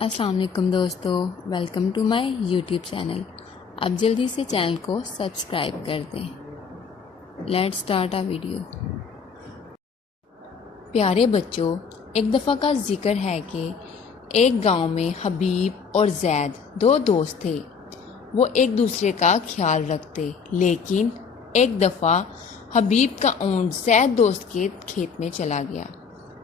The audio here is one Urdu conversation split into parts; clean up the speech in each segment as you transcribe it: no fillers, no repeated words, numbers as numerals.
السلام علیکم دوستو، welcome to my YouTube channel. اب جلدی سے چینل کو سبسکرائب کر دیں۔ Let start a video. پیارے بچوں، ایک دفعہ کا ذکر ہے کہ ایک گاؤں میں حبیب اور زید دو دوست تھے۔ وہ ایک دوسرے کا خیال رکھتے، لیکن ایک دفعہ حبیب کا اونٹ زید دوست کے کھیت میں چلا گیا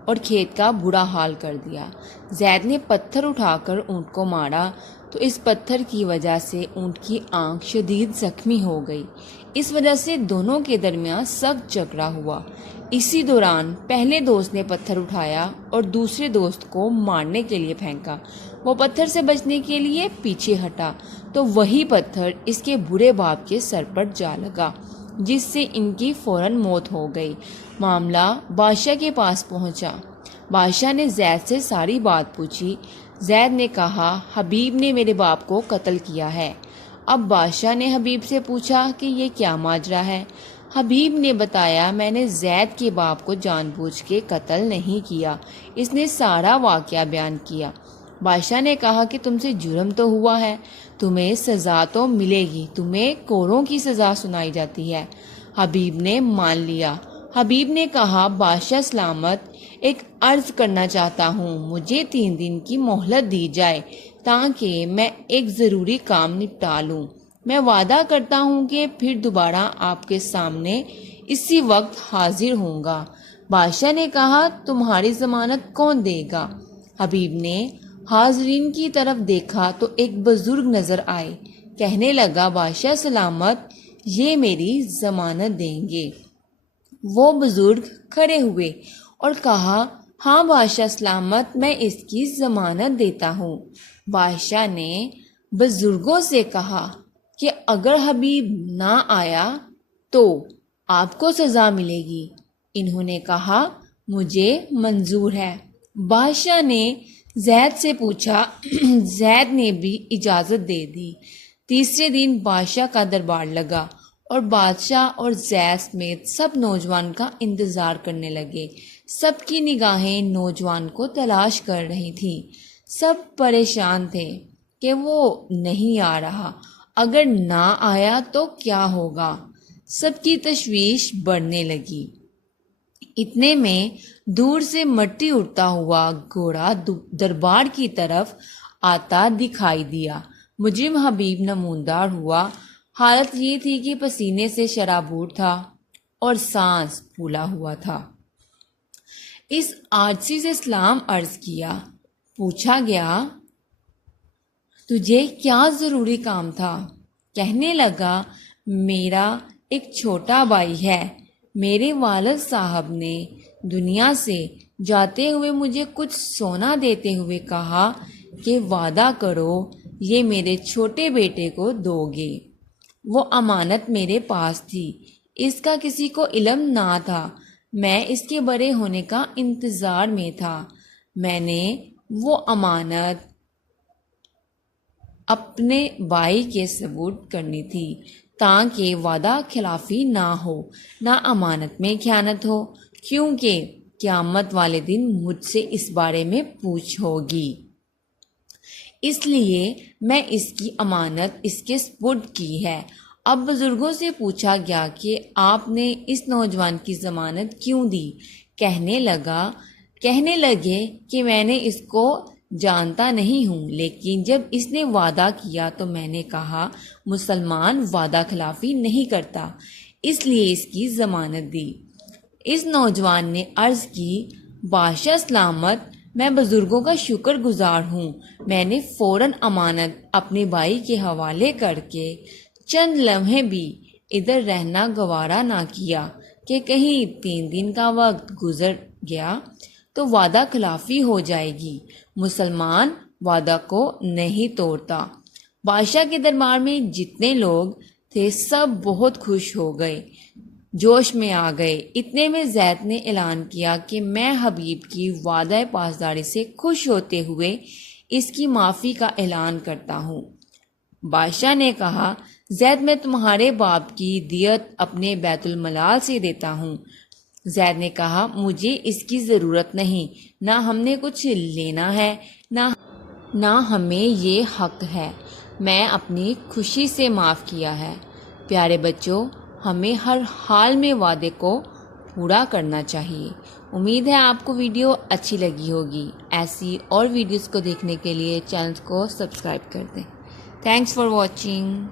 اور کھیت کا برا حال کر دیا۔ زید نے پتھر اٹھا کر اونٹ کو مارا تو اس پتھر کی وجہ سے اونٹ کی آنکھ شدید زخمی ہو گئی۔ اس وجہ سے دونوں کے درمیان سخت جھگڑا ہوا۔ اسی دوران پہلے دوست نے پتھر اٹھایا اور دوسرے دوست کو مارنے کے لیے پھینکا۔ وہ پتھر سے بچنے کے لیے پیچھے ہٹا تو وہی پتھر اس کے برے باپ کے سر پر جا لگا، جس سے ان کی فوراً موت ہو گئی۔ معاملہ بادشاہ کے پاس پہنچا۔ بادشاہ نے زید سے ساری بات پوچھی۔ زید نے کہا، حبیب نے میرے باپ کو قتل کیا ہے۔ اب بادشاہ نے حبیب سے پوچھا کہ یہ کیا ماجرا ہے۔ حبیب نے بتایا، میں نے زید کے باپ کو جان بوجھ کے قتل نہیں کیا۔ اس نے سارا واقعہ بیان کیا۔ بادشاہ نے کہا کہ تم سے جرم تو ہوا ہے، تمہیں سزا تو ملے گی، تمہیں کوڑوں کی سزا سنائی جاتی ہے۔ حبیب نے مان لیا۔ حبیب نے کہا، بادشاہ سلامت، ایک عرض کرنا چاہتا ہوں، مجھے 3 دن کی مہلت دی جائے تاکہ میں ایک ضروری کام نپٹا لوں۔ میں وعدہ کرتا ہوں کہ پھر دوبارہ آپ کے سامنے اسی وقت حاضر ہوں گا۔ بادشاہ نے کہا، تمہاری ضمانت کون دے گا؟ حبیب نے حاضرین کی طرف دیکھا تو ایک بزرگ نظر آئے۔ کہنے لگا، بادشاہ سلامت، یہ میری ضمانت دیں گے۔ وہ بزرگ کھڑے ہوئے اور کہا، ہاں بادشاہ سلامت، میں اس کی ضمانت دیتا ہوں۔ بادشاہ نے بزرگوں سے کہا کہ اگر حبیب نہ آیا تو آپ کو سزا ملے گی۔ انہوں نے کہا، مجھے منظور ہے۔ بادشاہ نے زید سے پوچھا۔ زید نے بھی اجازت دے دی۔ تیسرے دن بادشاہ کا دربار لگا اور بادشاہ اور زید سمیت سب نوجوان کا انتظار کرنے لگے۔ سب کی نگاہیں نوجوان کو تلاش کر رہی تھیں۔ سب پریشان تھے کہ وہ نہیں آ رہا، اگر نہ آیا تو کیا ہوگا۔ سب کی تشویش بڑھنے لگی۔ اتنے میں دور سے مٹی اڑتا ہوا گھوڑا دربار کی طرف آتا دکھائی دیا۔ مجرم حبیب نمودار ہوا۔ حالت یہ تھی کہ پسینے سے شرابور تھا اور سانس پھولا ہوا تھا۔ اس عاجزی سے سلام عرض کیا۔ پوچھا گیا، تجھے کیا ضروری کام تھا؟ کہنے لگا، میرا ایک چھوٹا بھائی ہے۔ میرے والد صاحب نے دنیا سے جاتے ہوئے مجھے کچھ سونا دیتے ہوئے کہا کہ وعدہ کرو یہ میرے چھوٹے بیٹے کو دو گے۔ وہ امانت میرے پاس تھی، اس کا کسی کو علم نہ تھا۔ میں اس کے بڑے ہونے کا انتظار میں تھا۔ میں نے وہ امانت اپنے بھائی کے سپرد کرنی تھی تاکہ وعدہ خلافی نہ ہو، نہ امانت میں خیانت ہو، کیونکہ قیامت والے دن مجھ سے اس بارے میں پوچھ ہوگی۔ اس لیے میں اس کی امانت اس کے سپرد کی ہے۔ اب بزرگوں سے پوچھا گیا کہ آپ نے اس نوجوان کی ضمانت کیوں دی؟ کہنے لگے کہ میں نے اس کو جانتا نہیں ہوں، لیکن جب اس نے وعدہ کیا تو میں نے کہا، مسلمان وعدہ خلافی نہیں کرتا، اس لیے اس کی ضمانت دی۔ اس نوجوان نے عرض کی، بادشاہ سلامت، میں بزرگوں کا شکر گزار ہوں۔ میں نے فوراً امانت اپنے بھائی کے حوالے کر کے چند لمحے بھی ادھر رہنا گوارا نہ کیا کہ کہیں 3 دن کا وقت گزر گیا تو وعدہ خلافی ہو جائے گی۔ مسلمان وعدہ کو نہیں توڑتا۔ بادشاہ کے دربار میں جتنے لوگ تھے سب بہت خوش ہو گئے، جوش میں آ گئے۔ اتنے میں زید نے اعلان کیا کہ میں حبیب کی وعدہ پاسداری سے خوش ہوتے ہوئے اس کی معافی کا اعلان کرتا ہوں۔ بادشاہ نے کہا، زید، میں تمہارے باپ کی دیت اپنے بیت المال سے دیتا ہوں۔ زید نے کہا، مجھے اس کی ضرورت نہیں، نہ ہم نے کچھ لینا ہے، نہ نہ ہمیں یہ حق ہے۔ میں اپنی خوشی سے معاف کیا ہے۔ پیارے بچوں، ہمیں ہر حال میں وعدے کو پورا کرنا چاہیے۔ امید ہے آپ کو ویڈیو اچھی لگی ہوگی۔ ایسی اور ویڈیوز کو دیکھنے کے لیے چینل کو سبسکرائب کر دیں۔ Thanks for watching.